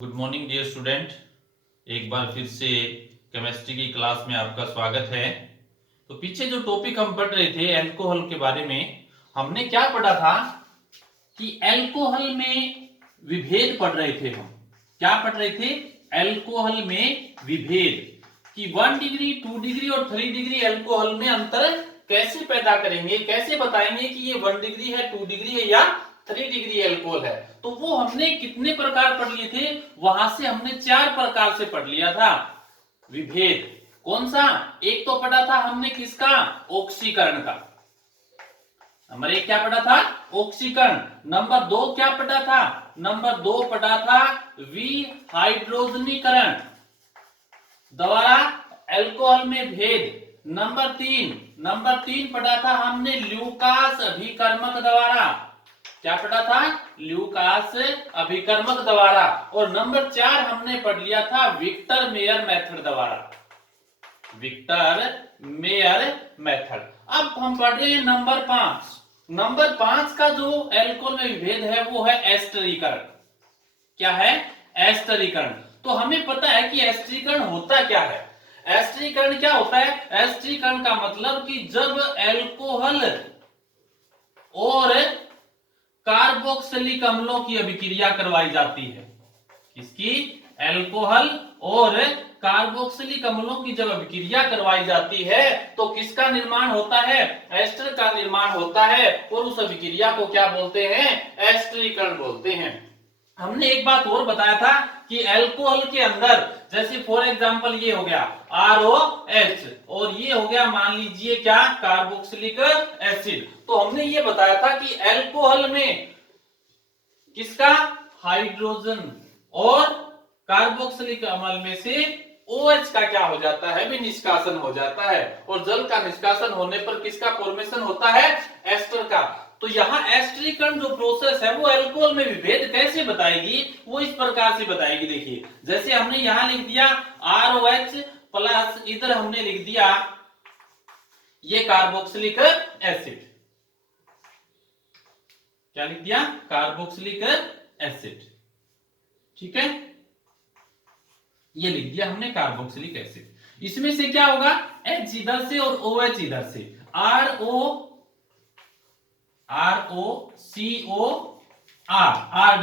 Good morning dear student. एक बार फिर से केमिस्ट्री की क्लास में आपका स्वागत है। तो पीछे जो टॉपिक हम पढ़ रहे थे अल्कोहल के बारे में, हमने क्या पढ़ा था कि अल्कोहल में विभेद पढ़ रहे थे। हम क्या पढ़ रहे थे? अल्कोहल में विभेद कि 1 डिग्री 2 डिग्री और 3 डिग्री अल्कोहल में अंतर कैसे पैदा करेंगे, कैसे बताएंगे कि ये 1 डिग्री है, 2 डिग्री है या 3 डिग्री अल्कोहल है। तो वो हमने कितने प्रकार पढ़ लिए थे? वहां से हमने 4 प्रकार से पढ़ लिया था विभेद। कौन सा? एक तो पढ़ा था हमने किसका? ऑक्सीकरण का। नंबर 1 क्या पढ़ा था? ऑक्सीकरण। नंबर 2 क्या पढ़ा था? नंबर 2 पढ़ा था विहाइड्रोजनीकरण द्वारा अल्कोहल में भेद। नंबर 3 पढ़ा था हमने ल्यूकास अभिकर्मक द्वारा। क्या पढ़ा था? ल्यूकास अभिकर्मक द्वारा। और नंबर 4 हमने पढ़ लिया था विक्टर मेयर मेथड द्वारा। Victor Meyer method. अब हम पढ़ रहे हैं नंबर 5। नंबर 5 का जो अल्कोहल में विभेद है वो है एस्टरीकरण। क्या है? एस्टरीकरण। तो हमें पता है कि एस्टरीकरण होता क्या है। एस्टरीकरण क्या होता है? एस्टरीकरण का मतलब कि जब अल्कोहल और कार्बोक्सिलिक अम्लों की अभिक्रिया करवाई जाती है। किसकी? अल्कोहल और कार्बोक्सिलिक अम्लों की जब अभिक्रिया करवाई जाती है तो किसका निर्माण होता है? एस्टर का निर्माण होता है। और उस अभिक्रिया को क्या बोलते हैं? एस्टरीकरण बोलते हैं। हमने एक बात और बताया था कि अल्कोहल के अंदर, जैसे फॉर एग्जांपल ये हो गया ROH और ये हो गया मान लीजिए क्या? Carboxylic acid. तो हमने ये बताया था कि अल्कोहल में किसका? हाइड्रोजन और कार्बोक्सिलिक अम्ल में से OH का क्या हो जाता है? भी निष्कासन हो जाता है। और जल का निष्कासन होने पर किसका फॉर्मेशन होता है? एस्टर का। तो यहाँ एस्टरीकरण जो प्रोसेस है वो अल्कोहल में विभेद कैसे बताएगी? वो इस प्रकार से बताएगी। देखिए, जैसे हमने यहां लिख दिया ROH प्लस, इधर हमने लिख दिया ये कार्बोक्सिलिक एसिड। क्या लिख दिया? Carboxylic acid. ठीक है, ये लिख दिया हमने कार्बोक्सिलिक एसिड। इसमें से क्या होगा? H इधर से और OH इधर से, R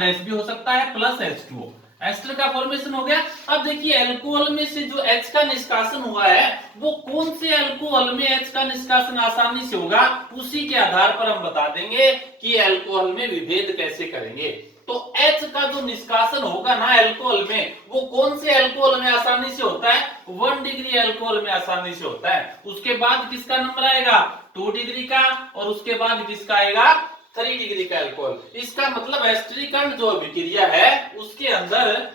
डैश भी हो सकता है प्लस H2O। एस्टर का फॉर्मेशन हो गया। अब देखिए अल्कोहल में से जो H का निष्कासन हुआ है वो कौन से अल्कोहल में H का निष्कासन आसानी से होगा, उसी के आधार पर हम बता देंगे कि अल्कोहल में विभेद कैसे करेंगे। तो H का जो निष्कासन होगा ना अल्कोहल में, वो कौन से अल्कोहल में आसानी से होता है? 1 डिग्री अल्कोहल में आसानी से होता है। उसके बाद किसका नंबर आएगा? 2 डिग्री का। और उसके बाद किसका आएगा? 3 डिग्री का अल्कोहल। इसका मतलब एस्टरीकरण जो अभिक्रिया है उसके अंदर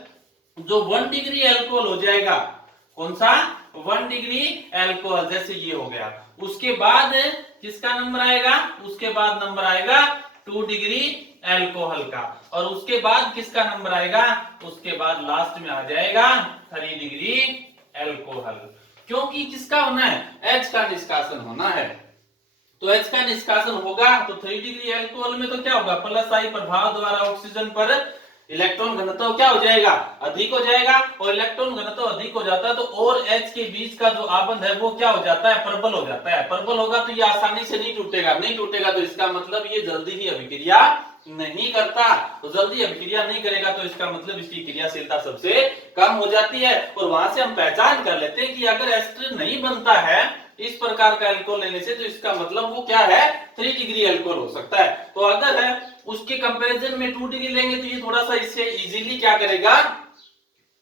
जो 1 डिग्री अल्कोहल हो जाएगा, कौन सा? 1 डिग्री अल्कोहल, जैसे ये हो गया। उसके बाद किसका नंबर आएगा? उसके बाद नंबर आएगा 2 डिग्री अल्कोहल का। और उसके बाद किसका नंबर आएगा? उसके बाद लास्ट में आ जाएगा 3 डिग्री अल्कोहल। क्योंकि किसका होना है? H का निष्कासन होना है। तो H का निष्कासन होगा तो 3 डिग्री अल्कोहल में तो क्या होगा? प्लस आई प्रभाव द्वारा ऑक्सीजन पर इलेक्ट्रॉन घनत्व क्या हो जाएगा? अधिक हो जाएगा। और इलेक्ट्रॉन घनत्व अधिक हो जाता है तो और H के बीच का जो आबंध है वो क्या हो जाता है? प्रबल हो जाता है। प्रबल होगा तो ये आसानी से नहीं टूटेगा। नहीं टूटेगा तो इसका मतलब ये जल्दी ही अभिक्रिया नहीं करता। तो जल्दी अभिक्रिया नहीं करेगा तो इसका मतलब इसकी क्रियाशीलता सबसे कम हो जाती है। और वहां से हम पहचान कर लेते हैं कि अगर एस्टर नहीं बनता है इस प्रकार का अल्कोहल लेने से, तो इसका मतलब वो क्या है? 3 डिग्री अल्कोहल हो सकता है। तो अगर है उसके कंपैरिजन में 2 डिग्री लेंगे तो ये थोड़ा सा इससे इजीली क्या करेगा?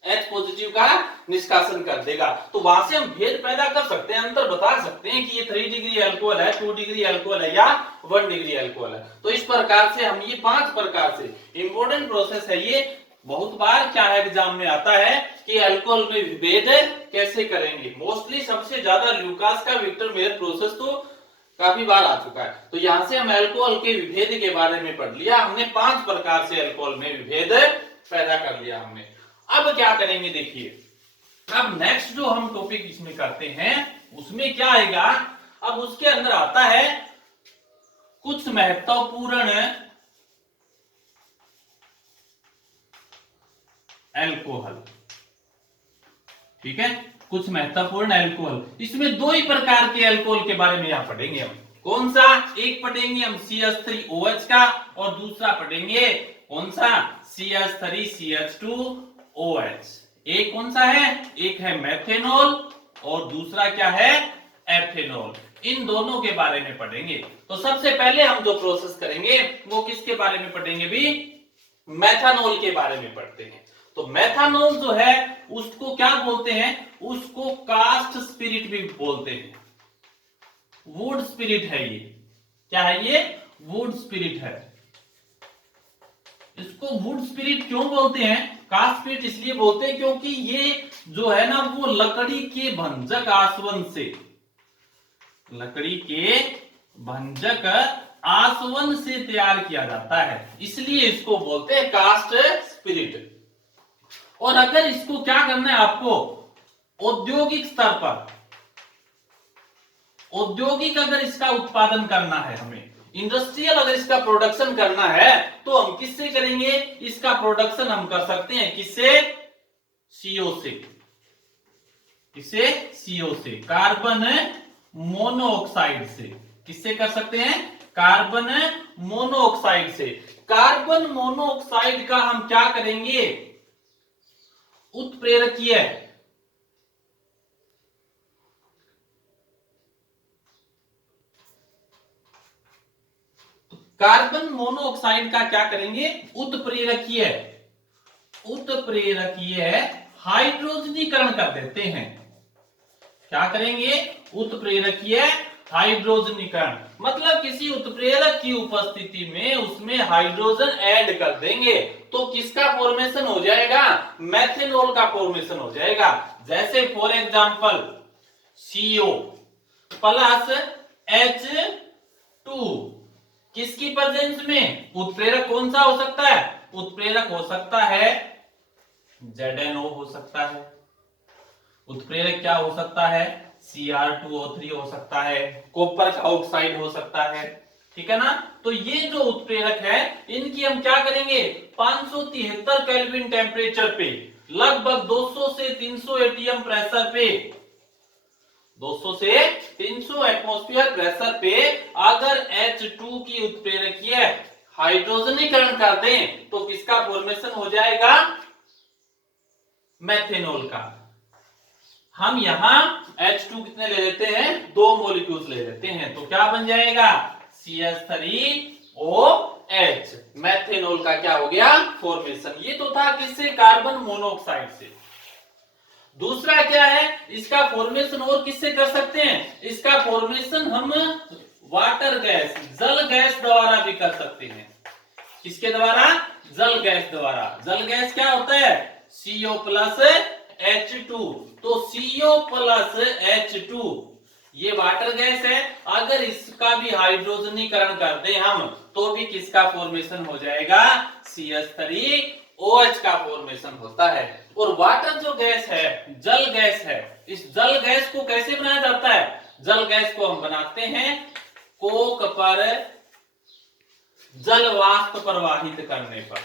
H पॉजिटिव का निष्कासन कर देगा। तो वहां से हम भेद पैदा कर सकते हैं, अंतर बता सकते हैं कि ये 3 डिग्री अल्कोहल है, 2 डिग्री अल्कोहल है या 1 डिग्री अल्कोहल है। तो इस प्रकार से हम ये 5 प्रकार से इंपॉर्टेंट प्रोसेस है। ये बहुत बार क्या है एग्जाम में आता है कि अल्कोहल में विभेद कैसे करेंगे। मोस्टली सबसे ज्यादा ल्यूकास का विक्टर मेयर प्रोसेस तो काफी बार आ चुका है। तो यहां से हम अल्कोहल के विभेद के बारे में पढ़ लिया हमने। 5 प्रकार से अल्कोहल में विभेद पैदा कर लिया हमने। अब क्या करेंगे देखिए, अब नेक्स्ट जो हम टॉपिक इसमें करते हैं उसमें क्या आएगा? अब उसके अंदर आता है कुछ महत्वपूर्ण एल्कोहल। ठीक है, कुछ महत्वपूर्ण एल्कोहल, इसमें दो ही प्रकार के एल्कोहल के बारे में यहां पढ़ेंगे हम। कौन सा? एक पढ़ेंगे हम CH3OH का, और दूसरा पढ़ेंगे कौन सा? CH3CH2OH। एक कौन सा है? एक है मेथेनॉल और दूसरा क्या है? एथेनॉल। इन दोनों के बारे में पढ़ेंगे। तो सबसे पहले हम जो प्रोसेस करेंगे वो किसके बारे में पढ़ेंगे भी? मेथानॉल के बारे में पढ़ते हैं। तो मेथानॉल जो है उसको क्या बोलते हैं? उसको कास्ट स्पिरिट भी बोलते हैं। वुड स्पिरिट है ये। क्या है ये? वुड स्पिरिट है। इसको वुड स्पिरिट क्यों बोलते हैं? कास्ट स्पिरिट इसलिए बोलते हैं क्योंकि ये जो है ना वो लकड़ी के भंजक आसवन से, लकड़ी के भंजक आसवन से तैयार किया जाता है, इसलिए इसको बोलते हैं कास्ट स्पिरिट। और अगर इसको क्या करना है आपको, औद्योगिक स्तर पर, औद्योगिक अगर इसका उत्पादन करना है हमें, इंडस्ट्रियल अगर इसका प्रोडक्शन करना है, तो हम किससे करेंगे? इसका प्रोडक्शन हम कर सकते हैं किससे? CO से। किससे? CO से, कार्बन मोनोऑक्साइड से। किससे कर सकते हैं? कार्बन मोनोऑक्साइड से। कार्बन मोनोऑक्साइड का हम क्या करेंगे? उत्प्रेरकीय, कार्बन मोनोऑक्साइड का क्या करेंगे? उत्प्रेरकीय, उत्प्रेरकीय हाइड्रोजनीकरण कर देते हैं। क्या करेंगे? उत्प्रेरकीय हाइड्रोजनीकरण, मतलब किसी उत्प्रेरक की उपस्थिति में उसमें हाइड्रोजन ऐड कर देंगे तो किसका फॉर्मेशन हो जाएगा? मेथेनॉल का फॉर्मेशन हो जाएगा। जैसे for example CO plus H2, किसकी प्रेजेंस में? उत्प्रेरक कौन सा हो सकता है? उत्प्रेरक हो सकता है ZNO हो सकता है। उत्प्रेरक क्या हो सकता है? Cr2O3 हो सकता है, कॉपर का ऑक्साइड हो सकता है। ठीक है ना? तो ये जो उत्प्रेरक है इनकी हम क्या करेंगे? 573 केल्विन टेम्परेचर पे, लगभग 200 से 300 ATM प्रेशर पे, 200 से 300 एटमॉस्फेयर प्रेशर पे अगर H2 की उत्प्रेरकीय हाइड्रोजनीकरण कर दें तो किसका फॉर्मेशन हो जाएगा? मेथेनॉल का। हम यहां H2 कितने ले लेते हैं? 2 मॉलिक्यूल्स ले लेते हैं, तो क्या बन जाएगा? CH3OH। मेथेनॉल का क्या हो गया? फॉर्मेशन। ये तो था किससे? कार्बन मोनोऑक्साइड से। दूसरा क्या है? इसका फॉर्मेशन और किससे कर सकते हैं? इसका फॉर्मेशन हम वाटर गैस, जल गैस द्वारा भी कर सकते हैं। किसके द्वारा? जल गैस द्वारा। जल गैस क्या होता है? CO plus H2। तो CO प्लस H2 ये वाटर गैस है, अगर इसका भी हाइड्रोजनीकरण कर दें हम तो भी किसका फॉर्मेशन हो जाएगा? CH3OH का फॉर्मेशन होता है। और वाटर जो गैस है, जल गैस है, इस जल गैस को कैसे बनाया जाता है? जल गैस को हम बनाते हैं कोक पर जल वाष्प प्रवाहित करने पर।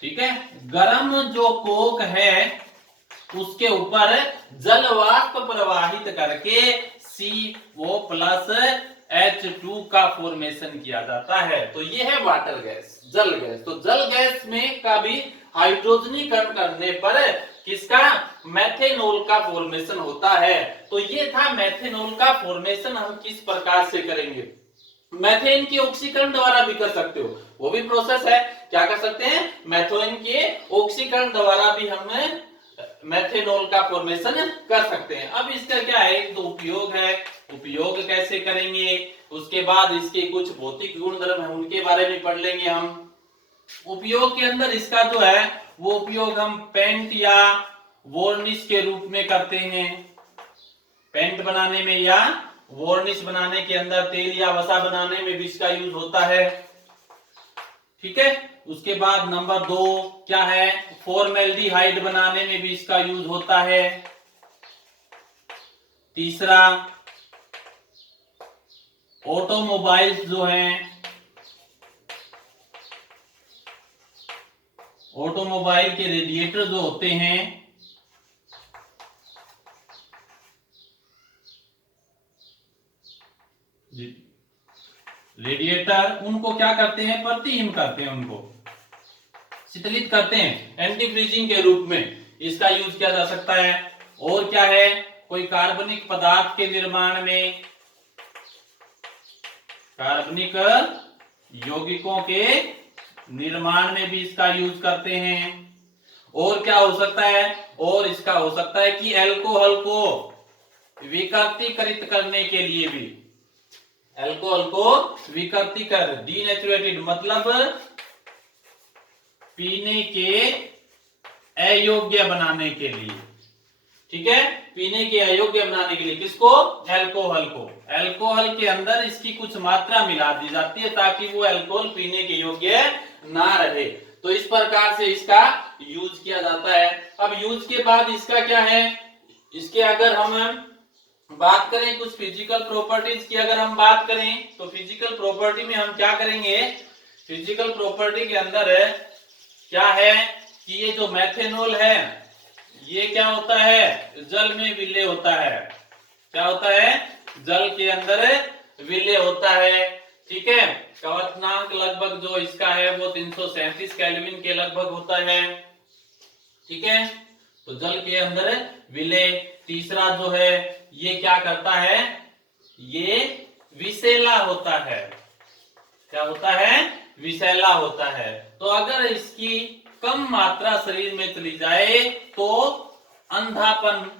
ठीक है, गर्म जो कोक है उसके ऊपर जल वाष्प प्रवाहित करके CO प्लस H2 का फॉर्मेशन किया जाता है। तो ये है वाटर गैस, जल गैस। तो जल गैस में का भी हाइड्रोजनीकरण करने पर किसका? मेथेनॉल का फॉर्मेशन होता है। तो ये था मेथेनॉल का फॉर्मेशन हम किस प्रकार से करेंगे। मेथेन के ऑक्सीकरण द्वारा भी कर सकते हो, वो भी प्रोसेस है। क्या कर सकते हैं? मेथेन के ऑक्सीकरण द्वारा भी हम मेथेनॉल का फॉर्मेशन कर सकते हैं। अब इसका क्या है? एक तो उपयोग है, उपयोग कैसे करेंगे, उसके बाद इसके कुछ भौतिक गुणधर्म है उनके बारे में पढ़ लेंगे हम। उपयोग के अंदर इसका जो है वो उपयोग हम पेंट या वार्निश के रूप में करते हैं। पेंट बनाने में या वार्निश बनाने के अंदर, तेल या वसा बनाने में भी इसका यूज होता है। ठीक है, उसके बाद नंबर 2 क्या है? फॉर्मेल्डिहाइड बनाने में भी इसका यूज होता है। तीसरा, ऑटोमोबाइल्स जो हैं, ऑटोमोबाइल के रेडिएटर जो होते हैं, रेडिएटर उनको क्या करते हैं, प्रतिहीन करते हैं, उनको शीतलित करते हैं एंटी फ्रीजिंग के रूप में, इसका यूज किया जा सकता है। और क्या है, कोई कार्बनिक पदार्थ के निर्माण में, कार्बनिक यौगिकों के निर्माण में भी इसका यूज करते हैं। और क्या हो सकता है, और इसका हो सकता है कि अल्कोहल को विकृतीकृत करने के लिए भी, अल्कोहल को विकृतीकर, डीनेचुरेटेड मतलब पीने के अयोग्य बनाने के लिए, ठीक है, पीने के अयोग्य बनाने के लिए किसको, अल्कोहल को, अल्कोहल के अंदर इसकी कुछ मात्रा मिला दी जाती है ताकि वो अल्कोहल पीने के योग्य ना रहे। तो इस प्रकार से इसका यूज किया जाता है। अब यूज के बाद इसका क्या है, इसके अगर हम बात करें कुछ फिजिकल प्रॉपर्टीज की, अगर हम बात करें तो फिजिकल प्रॉपर्टी में हम क्या करेंगे, फिजिकल प्रॉपर्टी के अंदर क्या है कि ये जो मेथेनॉल है ये क्या होता है, जल में विलय होता है, क्या होता है, जल के अंदर विलय होता है, ठीक है। क्वथनांक लगभग जो इसका है वो 337 केल्विन के लगभग होता है, ठीक है। तो जल के अंदर विलय। तीसरा जो है ये क्या करता है, ये विषैला होता है, क्या होता है, विषैला होता है। तो अगर इसकी कम मात्रा शरीर में चली जाए तो अंधापन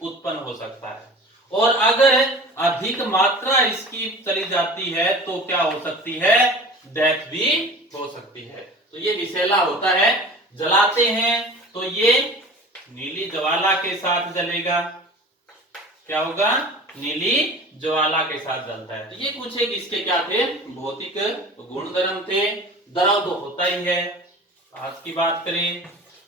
उत्पन्न हो सकता है, और अगर अधिक मात्रा इसकी चली जाती है तो क्या हो सकती है, डेथ भी हो सकती है। तो ये विषैला होता है। जलाते हैं तो ये नीली ज्वाला के साथ जलेगा, क्या होगा, नीली ज्वाला के साथ जलता है। तो ये कुछ एक इसके क्या थे, भौतिक गुणधर्म थे। द्रव तो होता ही है, आज की बात करें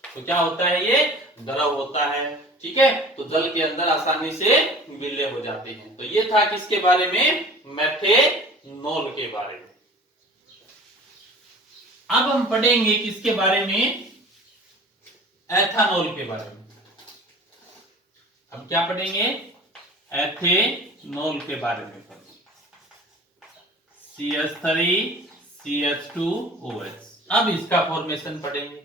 तो क्या होता है, ये द्रव होता है, ठीक है। तो जल के अंदर आसानी से विलय हो जाते हैं। तो ये था किसके बारे में, मेथेनॉल के बारे में। अब हम पढ़ेंगे किसके बारे में, एथेनॉल के बारे में। अब क्या पढ़ेंगे, एथेनॉल के बारे में पढ़ेंगे। CH3CH2OH। अब इसका फॉर्मेशन पढ़ेंगे।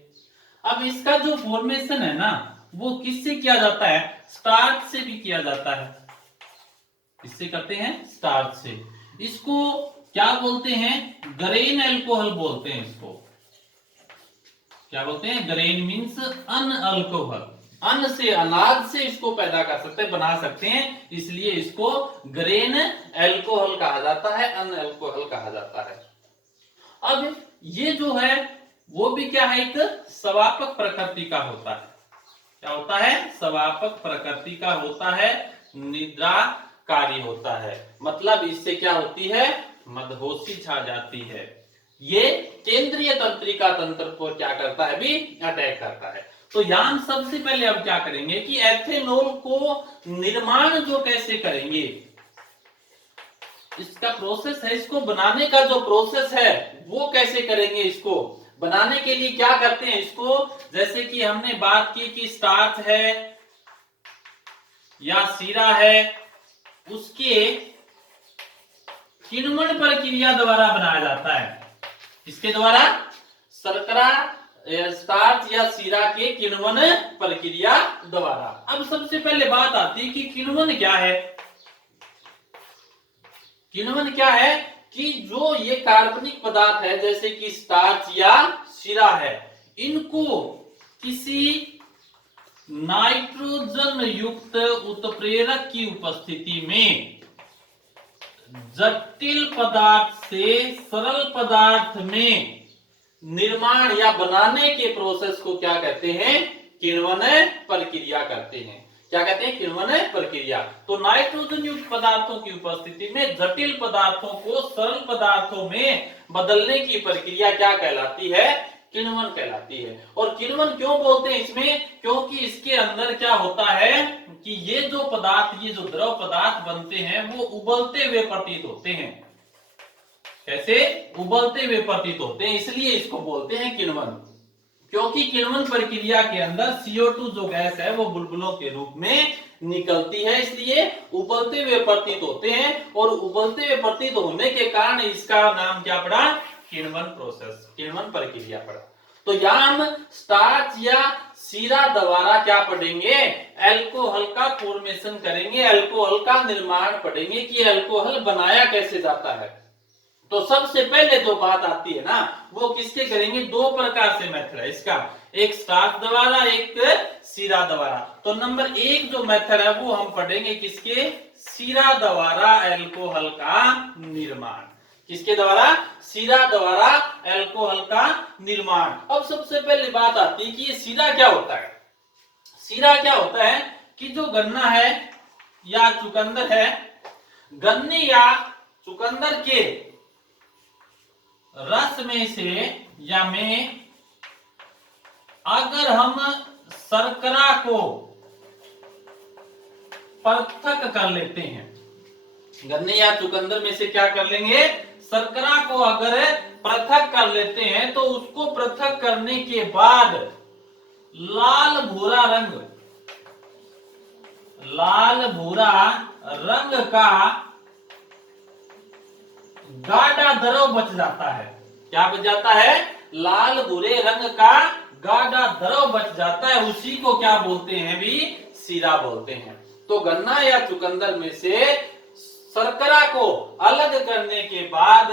अब इसका जो फॉर्मेशन है ना वो किससे किया जाता है, स्टार्च से भी किया जाता है। किससे करते हैं, स्टार्च से। इसको क्या बोलते हैं, ग्रेन अल्कोहल बोलते हैं। इसको क्या बोलते हैं, ग्रेन मीन्स अन अल्कोहल, अन्न से, अनाज से इसको पैदा कर सकते हैं, बना सकते हैं, इसलिए इसको ग्रेन अल्कोहल कहा जाता है, अन अल्कोहल कहा जाता है। अब ये जो है वो भी क्या है, एक स्वापक प्रकृति का होता है। क्या होता है, स्वापक प्रकृति का होता है, निद्राकारी होता है। मतलब इससे क्या होती है, मदहोशी छा जाती है। ये केंद्रीय तंत्रिका तंत्र को क्या करता है, भी अटैक करता है। तो यहां सबसे पहले अब क्या करेंगे कि एथेनॉल को निर्माण जो कैसे करेंगे, इसका प्रोसेस है, इसको बनाने का जो प्रोसेस है वो कैसे करेंगे। इसको बनाने के लिए क्या करते हैं, इसको जैसे कि हमने बात की कि स्टार्च है या शीरा है, उसके किण्वन प्रक्रिया द्वारा बनाया जाता है। इसके द्वारा, शर्करा, स्टार्च या शीरा के किण्वन प्रक्रिया द्वारा। अब सबसे पहले बात आती है कि किण्वन क्या है। किण्वन क्या है कि जो ये कार्बनिक पदार्थ है जैसे कि स्टार्च या शीरा है, इनको किसी नाइट्रोजन युक्त उत्प्रेरक की उपस्थिति में जटिल पदार्थ से सरल पदार्थ में निर्माण या बनाने के प्रोसेस को क्या कहते हैं, किण्वन प्रक्रिया करते हैं। क्या कहते हैं, किण्वन प्रक्रिया। तो नाइट्रोजन युक्त पदार्थों की उपस्थिति में जटिल पदार्थों को सरल पदार्थों में बदलने की प्रक्रिया क्या कहलाती है, किण्वन कहलाती है। और किण्वन क्यों बोलते हैं इसमें, क्योंकि इसके अंदर क्या होता है कि ये जो पदार्थ, ये जो द्रव पदार्थ बनते हैं वो उबलते हुए प्रतीत होते हैं। कैसे, उबलते हुए प्रतीत होते हैं, इसलिए इसको बोलते हैं किण्वन। क्योंकि किण्वन प्रक्रिया के अंदर CO2 जो गैस है वो बुलबुलों के रूप में निकलती है, इसलिए उबलते हुए प्रतीत होते हैं, और उबलते हुए प्रतीत होने के कारण इसका नाम क्या पड़ा, किण्वन प्रोसेस, किण्वन प्रक्रिया पड़ा। तो यहां हम स्टार्च या सीरा द्वारा क्या पढ़ेंगे, अल्कोहल का फॉर्मेशन करेंगे, अल्कोहल का निर्माण पढ़ेंगे कि अल्कोहल बनाया कैसे जाता है। तो सबसे पहले जो बात आती है ना वो किसके करेंगे, दो प्रकार से मेथड है इसका, एक स्टार्च द्वारा, एक सीरा द्वारा। तो नंबर 1 जो मेथड है वो हम पढ़ेंगे किसके, सीरा द्वारा अल्कोहल का निर्माण, किसके द्वारा, सीरा द्वारा अल्कोहल का निर्माण। अब सबसे पहले बात आती है कि ये सीरा क्या होता है। सीरा क्या होता है कि जो गन्ना है या चुकंदर है, गन्ने या चुकंदर के रस में से या में अगर हम शर्करा को पृथक कर लेते हैं, गन्ने या चुकंदर में से क्या कर लेंगे, शर्करा को अगर पृथक कर लेते हैं तो उसको पृथक करने के बाद लाल भूरा रंग का गाढ़ा द्रव बच जाता है। क्या बच जाता है, लाल भूरे रंग का गाढ़ा द्रव बच जाता है, उसी को क्या बोलते हैं भी, सीरा बोलते हैं। तो गन्ना या चुकंदर में से शर्करा को अलग करने के बाद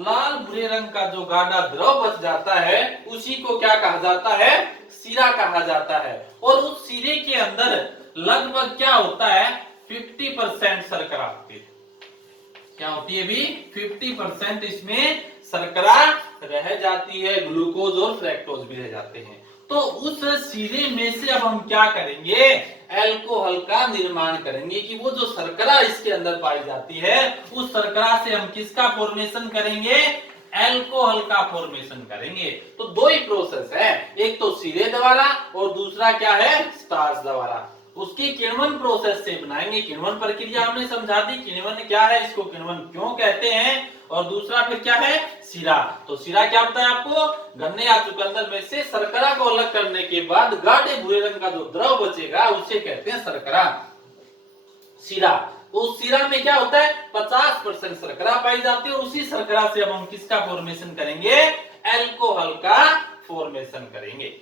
लाल भूरे रंग का जो गाढ़ा द्रव बच जाता है उसी को क्या कहा जाता है, सीरा कहा जाता है। और उस सीरे के अंदर लगभग क्या होता है, 50% शर्करा होती है। क्या होती है भी, 50% इसमें शर्करा रह जाती है, ग्लूकोज और फ्रैक्टोज भी रह जाते हैं। तो उस सीरे में से अब हम क्या करेंगे, अल्कोहल का निर्माण करेंगे कि वो जो शर्करा इसके अंदर पाई जाती है उस शर्करा से हम किसका फॉर्मेशन करेंगे, अल्कोहल का फॉर्मेशन करेंगे। तो दो ही प्रोसेस है, एक तो सीरे द्वारा और दूसरा क्या है, स्टार्च द्वारा। उसकी किण्वन प्रोसेस से बनाएंगे, किण्वन प्रक्रिया हमने समझा दी, किण्वन क्या है, इसको किण्वन क्यों कहते हैं, और दूसरा फिर क्या है, सीरा। तो सीरा क्या होता है आपको, गन्ने या चुकंदर में से शर्करा को अलग करने के बाद गाढ़े भूरे रंग का जो द्रव बचेगा उसे कहते हैं शर्करा, सीरा। तो उस सीरा में क्या होता है, 50% शर्करा पाई जाती है, और उसी शर्करा से अब हम किसका फॉर्मेशन करेंगे, अल्कोहल का फॉर्मेशन करेंगे।